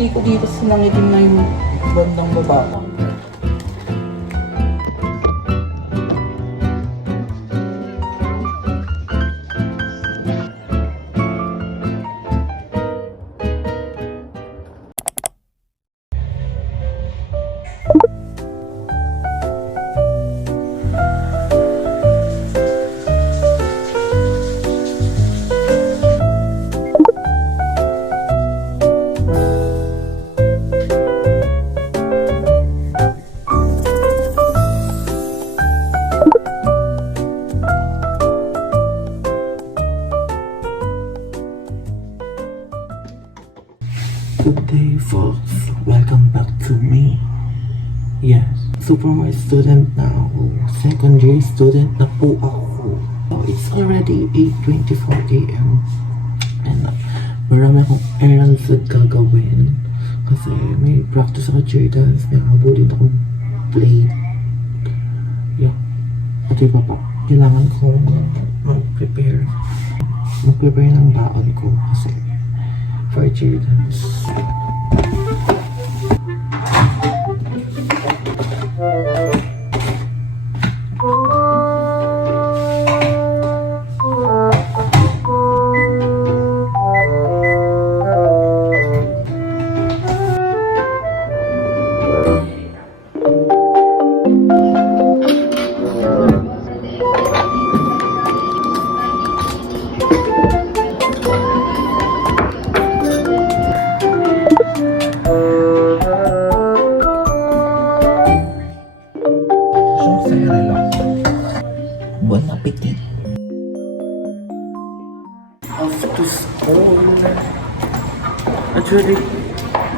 puti ko dito sa nangitim na yung bandang baba. Good day, folks. Welcome back to me. Yes, supermarket student na ako. Second year student na po ako. Oh, it's already 8:24 a.m. And marami akong errands na gagawin. Kasi may practice ako cheer dance. May habulin akong plate. Yeah. At iba pa. Kailangan kong mag-prepare ng baon ko. Kasi for cheer dance. Bon appetit. Off to school. Actually,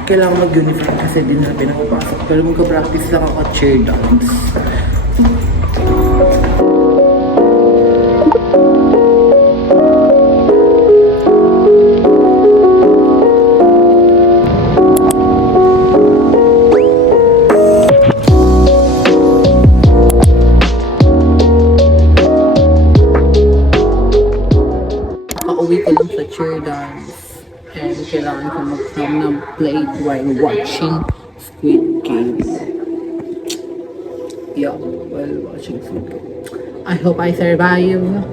kailangan mag-uniform kasi di na pinapapasok. Pero magka-practice lang ako cheer dance. Pauwi ko lang sa cheer dance and kailangan ko mag-from ng plate while watching Squid Game. Yeah, while watching Squid Game. I hope I survive.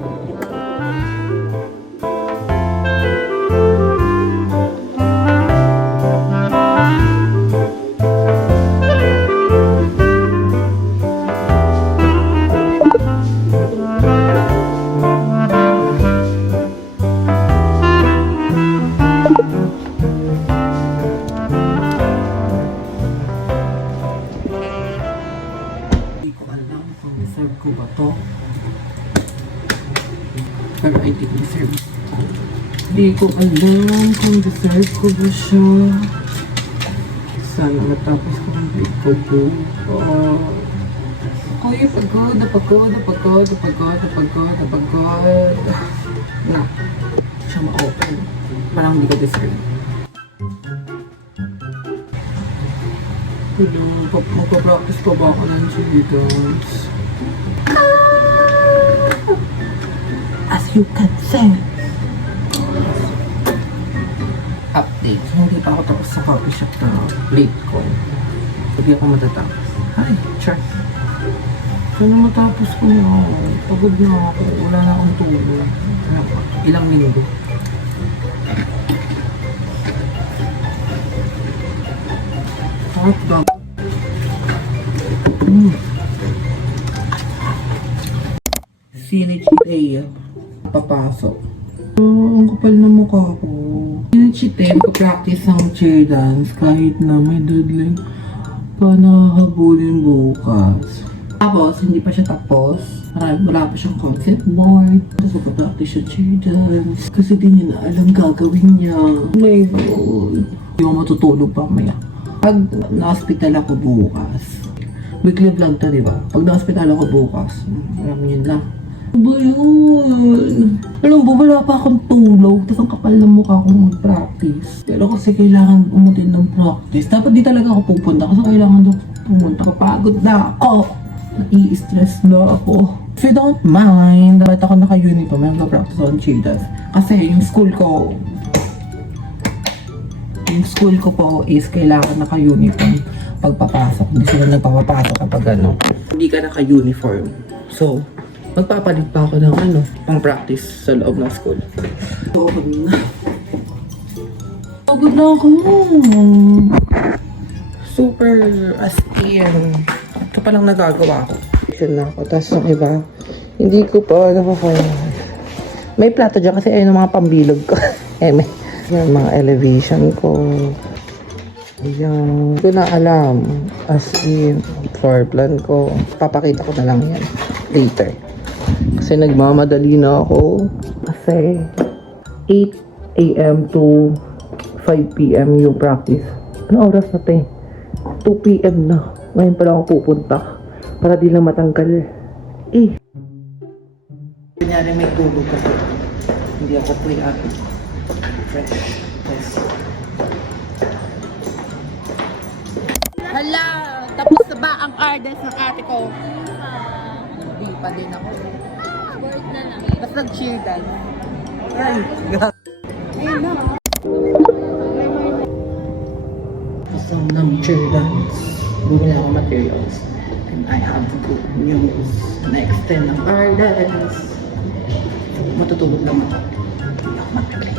Deserve ko ba to? Pero I think deserve ko. Hindi ko alam kung deserve ko ba siya. Sana matapos ko ng grade ko po. Ay, pagod. Na. Siya ma-open. Parang hindi ko deserve. Magpa-practice pa ba ako ng cheerleaders? As you can see. Update. Hindi pa ako tapos sa coffee shop na plate ko. Hindi ako matatapos. Hi, char. Sana matapos ko na. Pagod na ako. Wala na akong tulog. Ilang linggo. Hot dog. Sinechite. Papasok. Ang kapal na mukha ko. Sinechite. Magpa-practice ng cheer dance kahit na may deadline pa nahabulin bukas. Tapos, hindi pa siya tapos. Wala pa siyang concept board. Tapos magpa-practice siya cheer dance. Kasi di niya na alam gagawin niya. Oh my God. Hindi ako matutulog pa maya. Pag na-hospital ako bukas, weekly vlog to, diba? Pag na-hospital ako bukas, marami yun lang. Ano ba yun? Alam mo, wala pa akong tulog, tapos ang kapal ng mukha akong mag-practice. Pero kasi kailangan umutin ng practice. Dapat di talaga ako pupunta kasi kailangan doon pumunta. Kapagod na ako. Nai-stress na ako. If you don't mind, dapat ako naka-uniform, may mag-practice on cheetahs. Kasi yung school ko, Yung school ko po is kailangan naka-uniform pagpapasok. Hindi sila nagpapapasok kapag hindi ka naka-uniform. So, magpapalit pa ako ng pang practice sa loob ng school. Pagod na ako. Super as in. Ito palang nagagawa ko. Yun na ako. Tapos yung iba, hindi ko pa nakakaya. May plato dyan kasi ayun ang mga pambilog ko. May mga elevation ko. Ayan. Hindi ko na alam. As in, floor plan ko. Papakita ko na lang yan later. Kasi nagmamadali na ako. Kasi 8 a.m. to 5 p.m. yung practice. Ano oras na tayo? 2 p.m. na. Ngayon pala ako pupunta. Para di lang matanggal. Kunyari may tulog kasi. Hindi ako pre-up. Fresh. Yes. Hala! Tapos na ba ang artist ng ate ko? Hindi pa din ako. Word na lang. Tapos nag-cheer dance. Ay, Ayun na. gusto ng cheer dance. Bumili ako materials. And I have to go use na-extend ng artist. Matutulog lang ako. Hindi ako mag-play.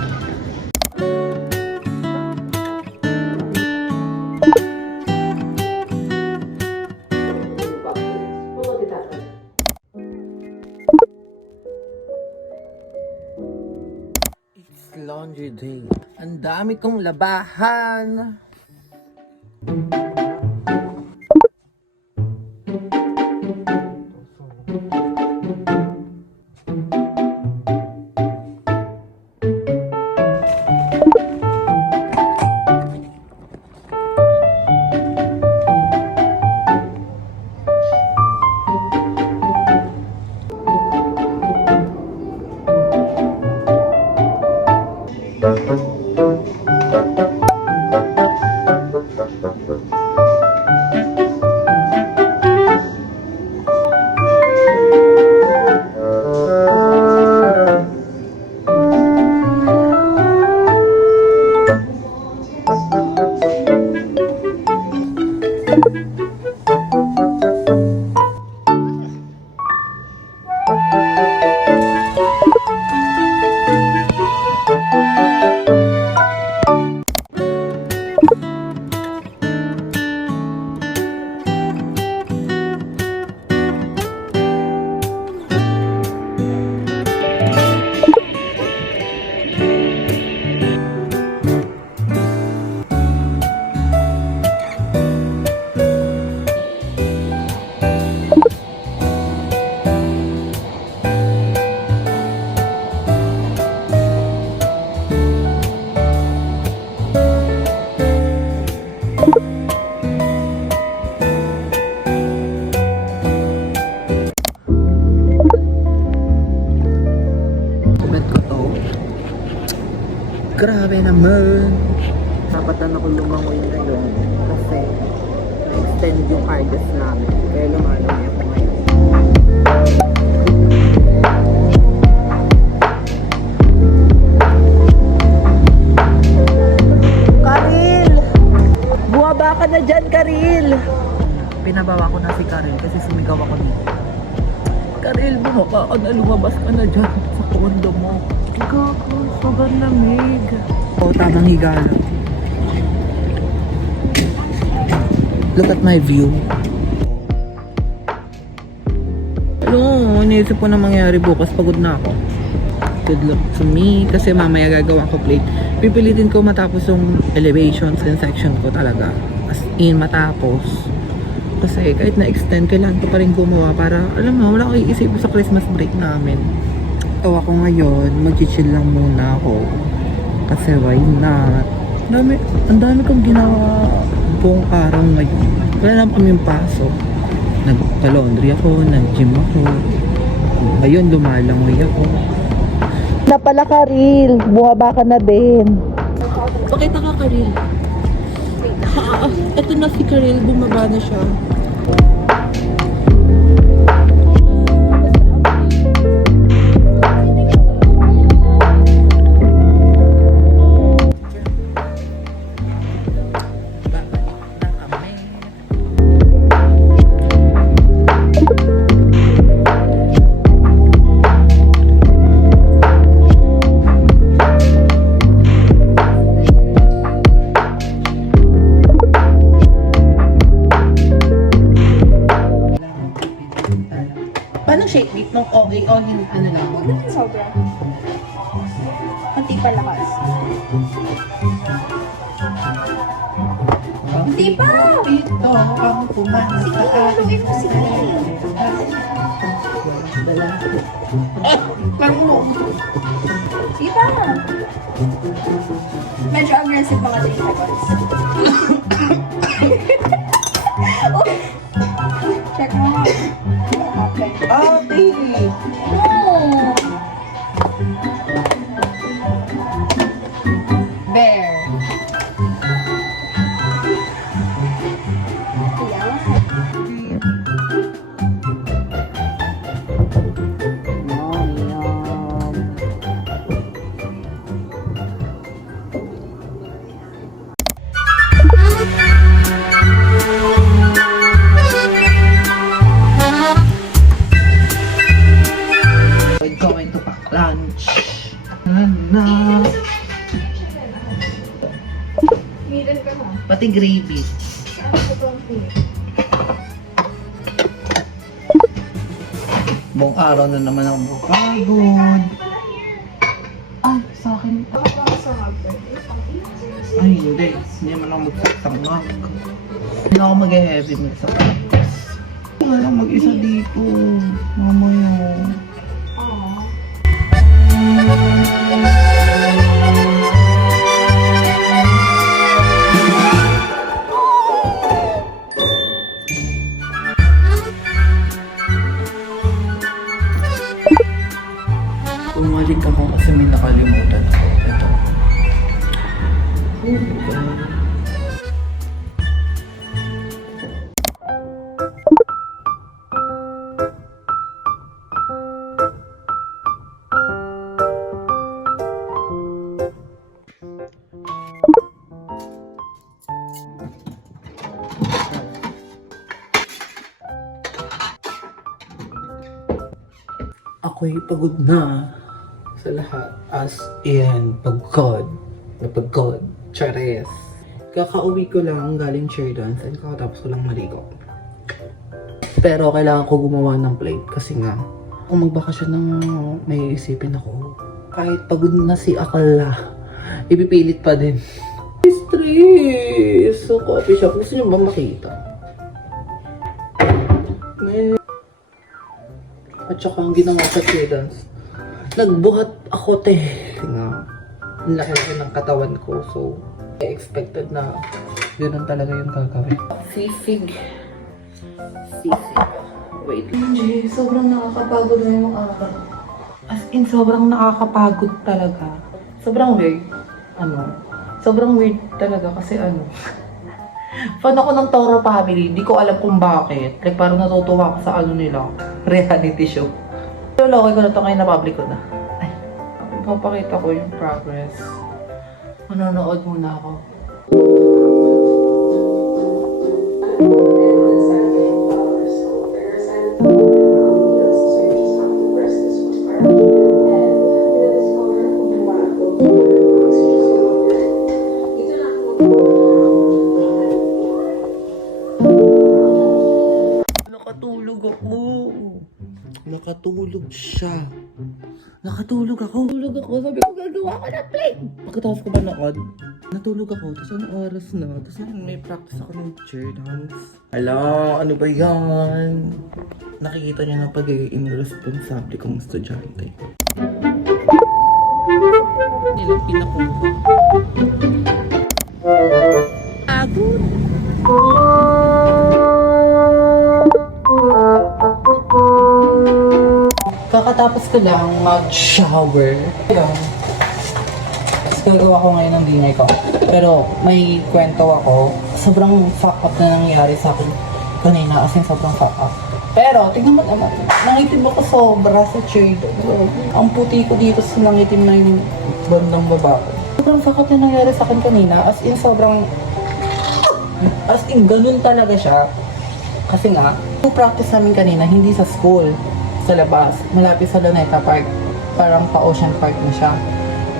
It's laundry day. Ang dami kong labahan. Grabe naman. Dapat na ako lumangoy ngayon kasi na-extend yung artist namin. Kaya lumangoy ako ngayon. Karil! Buwaba ka na dyan, Karil! Pinabawa ko na si Karil kasi sumigaw ako dito. Karil, bumaba ka na, lumabas ka na dyan sa kondo mo. Gago, sobrang lamig. Oo, tamang higa lang. Look at my view. Ano, iniisip ko na mangyari bukas. Pagod na ako. Good luck to me. Kasi mamaya gagawa ko plate. Pipilitin ko matapos yung elevations and section ko talaga. As in, matapos. Kasi kahit na-extend, kailangan ko pa rin gumawa para, alam mo, wala akong iisip sa Christmas break namin. Ito ako ngayon, mag-chill lang muna ako. Kasi why not? Ang dami kong ginawa buong araw ngayon. Wala naman kaming pasok. Nag-laundry ako, nag-gym ako. Ngayon, lumalangoy ako. Na pala, Karil. Buwaba ka na din. Pakita ka, Karil. Ito na si Karil. Bumaba na siya. Paano shake dip? Nung okay o hindi, ano lang? Huwag naman sobra. Kunti pa lakas. Hindi pa! Dito ang pumanas Sige, sa haluin mo, sige. Sige pa! Medyo aggressive mga 3 seconds. Oh. Check mo. Okay. Okay. No! There. We're going to pack lunch. Na. Middle ka na. Pati gravy. Ano ko to ang pili? Buong araw na naman ako mapagod. Ay, sa akin. Sa hagdan. Ay, hindi. Hindi naman ako magsaktangak. Hindi na ako mag-heavy meal sa practice. Wala lang mag-isa dito. Mamaya. Bumalik ako kasi may nakalimutan ako. Ito. Oh my God. Ako'y pagod na sa lahat. As in, pagod. Napagod. Chares. Kakauwi ko lang galing cheer dance and kakatapos ko lang maligo. Pero kailangan ko gumawa ng plate kasi nga, kung magbakasyon ng may isipin ako, kahit pagod na si Akala, ipipilit pa din. Stress! So, coffee shop. Gusto niyo ba makita? At saka ang ginawa sa cheer dance, nagbuhat ako, te. Nga, ang laki-laki ng katawan ko. So, I expected na yun talaga yung gagawin. Sisig. Sisig. Wait. Hindi, sobrang nakakapagod na yung araw. As in, sobrang nakakapagod talaga. Sobrang weird. Sobrang weird talaga kasi fan ako ng Toro Family. Di ko alam kung bakit. Like, parang natutuwa ako sa nila. Reality show. So, okay ko na ito ngayon na public ko na. Ay, papakita ko yung progress. Manonood muna ako. Nakatulog ako. Nakatulog siya. Nakatulog ako. Tulog ako. Sabi ko, gagawa ko ng plate. Pagkatapos ko ba natulog ako. Tapos anong oras na? Tapos may practice ako ng chair dance. Ala, ano ba yan? Nakikita niyo na pagiging irresponsible kong estudyante. Nilang pinakuha. Agod. Kakatapos ko lang mag-shower. Ayun. Tapos gagawa ko ngayon ng dinner ko. Pero may kwento ako. Sobrang fuck up na nangyari sa akin kanina. As in, sobrang fuck up. Pero, tingnan mo naman. Nangitim ako sobra sa chair. Ang puti ko dito sa nangitim na yung bandang baba ko. Sobrang fuck up na nangyari sa akin kanina. As in, ganun talaga siya. Kasi nga, yung practice namin kanina, hindi sa school. Sa labas, malapit sa Luneta Park. Parang pa-Ocean Park na siya.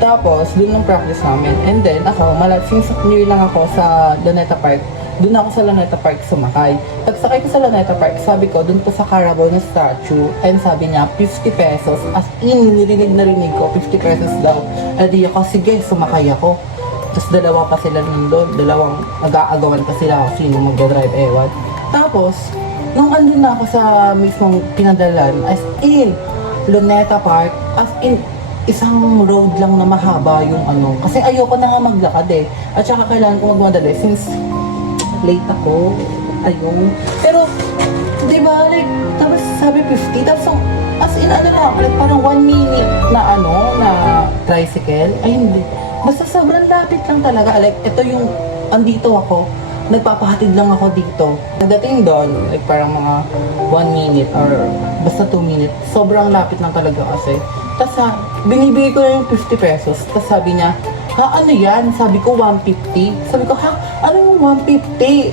Tapos, dun yung practice namin. And then, ako, since near lang ako sa Luneta Park, doon ako sa Luneta Park sumakay. Pagsakay ko sa Luneta Park, sabi ko, doon po sa Carabao na statue, and sabi niya, 50 pesos. As in, narinig ko, 50 pesos daw. Eh di ako, sige, sumakay ako. Tapos dalawa pa sila nandun, dalawang mag-aagawan pa sila kung sino mag-drive, ewan. Tapos, nung andun na ako sa mismong pinadalan, as in, Luneta Park, as in, isang road lang na mahaba yung ano. Kasi ayoko na nga maglakad eh. At saka kailangan ko magmadali since late ako. Ayun. Pero, di ba, like, tapos sabi 50, tapos as in, ano lang, like, parang 1 minute na ano, na tricycle. Ay, hindi. Basta sobrang lapit lang talaga. Like, ito yung, andito ako, nagpapahatid lang ako dito. Pagdating doon, like, parang mga 1 minute or basta 2 minutes. Sobrang lapit lang talaga kasi. Tapos binibigay ko na yung 50 pesos. Tapos sabi niya, ha, ano yan? Sabi ko, 150. Sabi ko, ha, ano yung 150?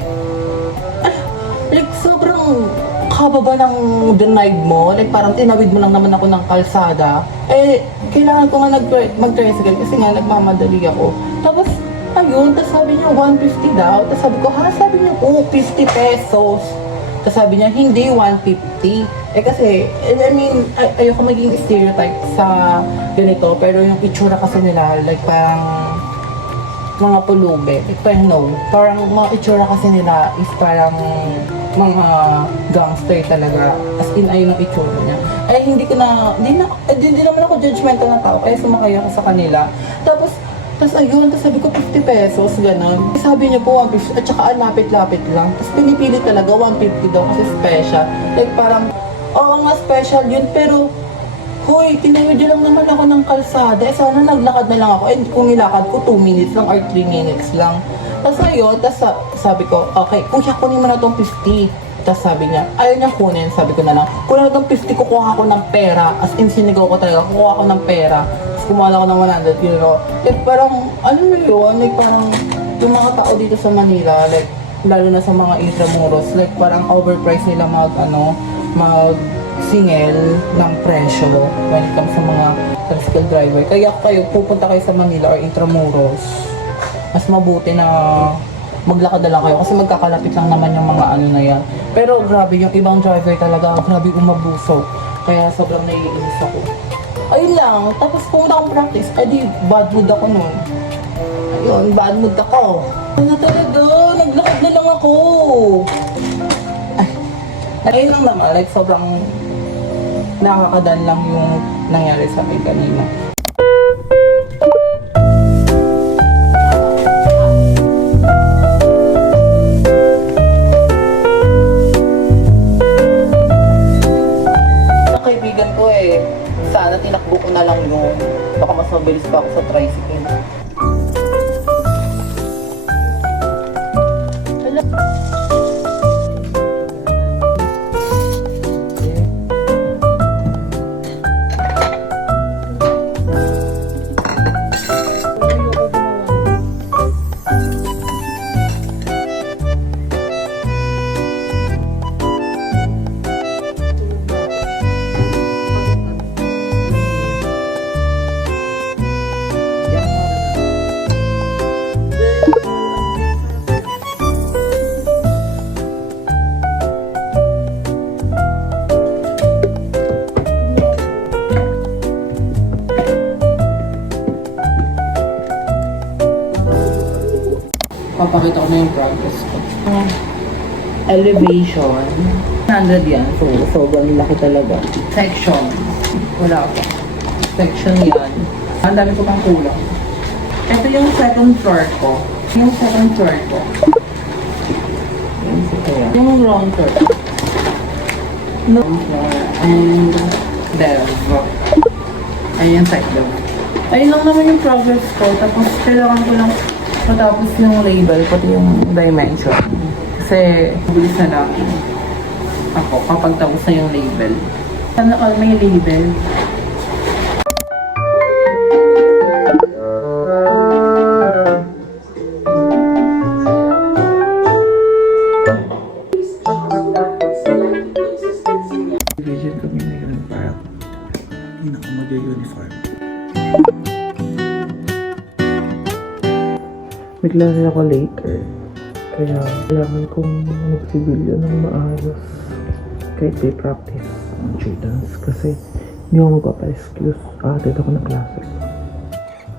Like, sobrang kababa ng denied mo. Like, parang tinawid mo lang naman ako ng kalsada. Eh, kailangan ko nga mag-tricycle kasi nga nagmamadali ako. Tapos, ayun, tapos sabi niya, 150 daw. Tapos sabi ko, ha, sabi niya, 50 pesos. Tapos sabi niya, hindi, 150. Eh kasi, I mean, ayoko maging stereotype sa ganito, pero yung itsura kasi nila, like parang mga pulube. Like parang no. Parang mga itsura kasi nila is parang mga gangster talaga. As in, ayun ang itsura niya. Eh, hindi naman ako judgmental na tao, kaya sumakay ako sa kanila. Tapos ayun, tapos sabi ko 50 pesos, gano'n. Sabi niya po 150, at saka lapit-lapit lang. Tapos pinipili talaga 150 daw kasi special. Like parang, oo nga special yun, pero hoy, tinayod lang naman ako ng kalsada. Eh sana naglakad na lang ako. Eh kung nilakad ko 2 minutes lang or 3 minutes lang. Tapos ayun, tapos sabi ko, okay, kuya, kunin mo na itong 50. Tapos sabi niya, ayaw niya kunin. Sabi ko na lang, kunin mo itong 50, kukuha ko ng pera. As in, sinigaw ko talaga, kukuha ko ng pera. Kumala ko ng 100 euro. Like parang, ano na yun, like parang yung mga tao dito sa Manila, like lalo na sa mga intramuros, like parang overpriced nila mag-singel ng presyo when it comes sa mga tricycle driver. Kaya kayo, pupunta kayo sa Manila or intramuros, mas mabuti na maglakad na lang kayo kasi magkakalapit lang naman yung mga ano na yan. Pero grabe, yung ibang driver talaga, grabe umabuso. Kaya sobrang naiinis ako. Ayun lang, tapos pumunta akong practice, di bad mood ako nun. Ayun, bad mood ako. Ano talaga, naglakad na lang ako. Ayun lang naman, like sobrang nakakadan lang yung nangyari sa akin kanina. Kaibigan ko eh, sana tinakbo ko na lang yun. Baka mas mabilis pa ako sa tricycle. Papakita ko na yung progress ko. Elevation. 100 yan. So, sobrang laki talaga. Section. Wala pa. Section yan. Ang dami ko pang kulang. Ito yung second floor ko. Yung second floor ko. Yung ground floor. Ground floor. And dev. Ayun yung side dev. Ayun lang naman yung progress ko. Tapos kailangan ko lang matapos yung label, pati yung dimension. Kasi, bilis na lang ako kapag tapos na yung label. Sana all may label. Vision kami ngayon para hindi na ako mag-uniform. Maglalaro ako later. Kaya kailangan kong magsibilya ng maayos kahit day practice ang cheer dance kasi hindi ako magpapa-excuse. Dito ako ng klase.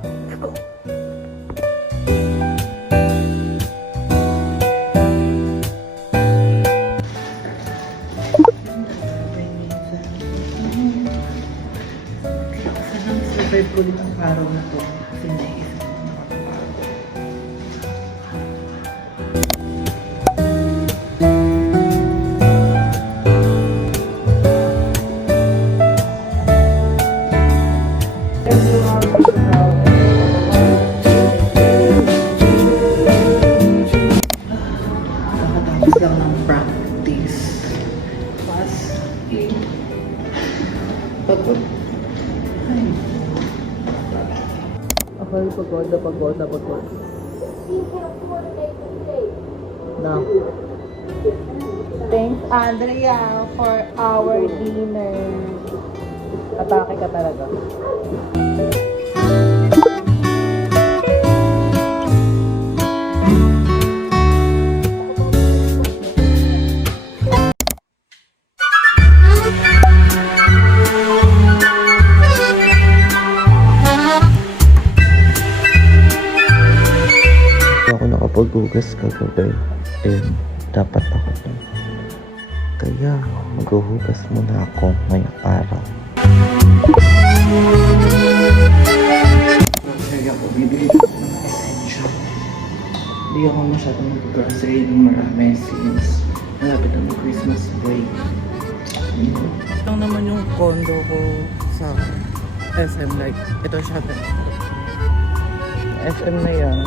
Let's go! Sana survive ko din ang araw na to kasi naisip ko nakakapagod. Nakatapos lang ng practice. Pas, pagod. Ay. Okay, pagod na pagod na pagod. Na. Thanks, Andrea, for our dinner. Atake ka talaga. Ako nakapaghugas kagabi and dapat ako to. Kaya maghuhugas muna ako ngayong araw. Grocery ako, bibili ko ng essential. Hindi ako masyadong mag-grocery ng marami since malapit na Christmas break. Ito naman yung condo ko sa SM, like, ito siya. SM na yan.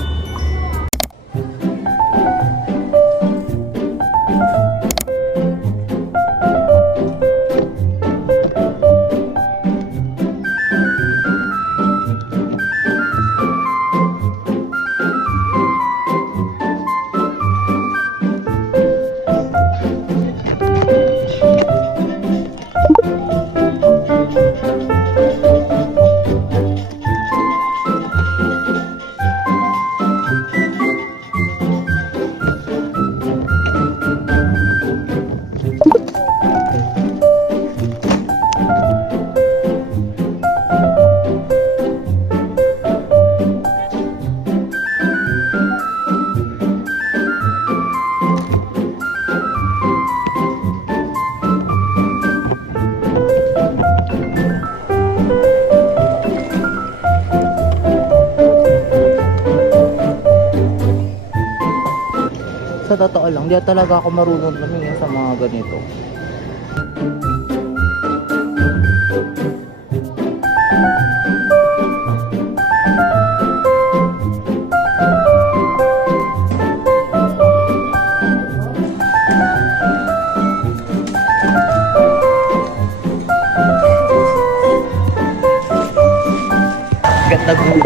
Sa totoo lang, di talaga ako marunong tumingin sa mga ganito. Ganda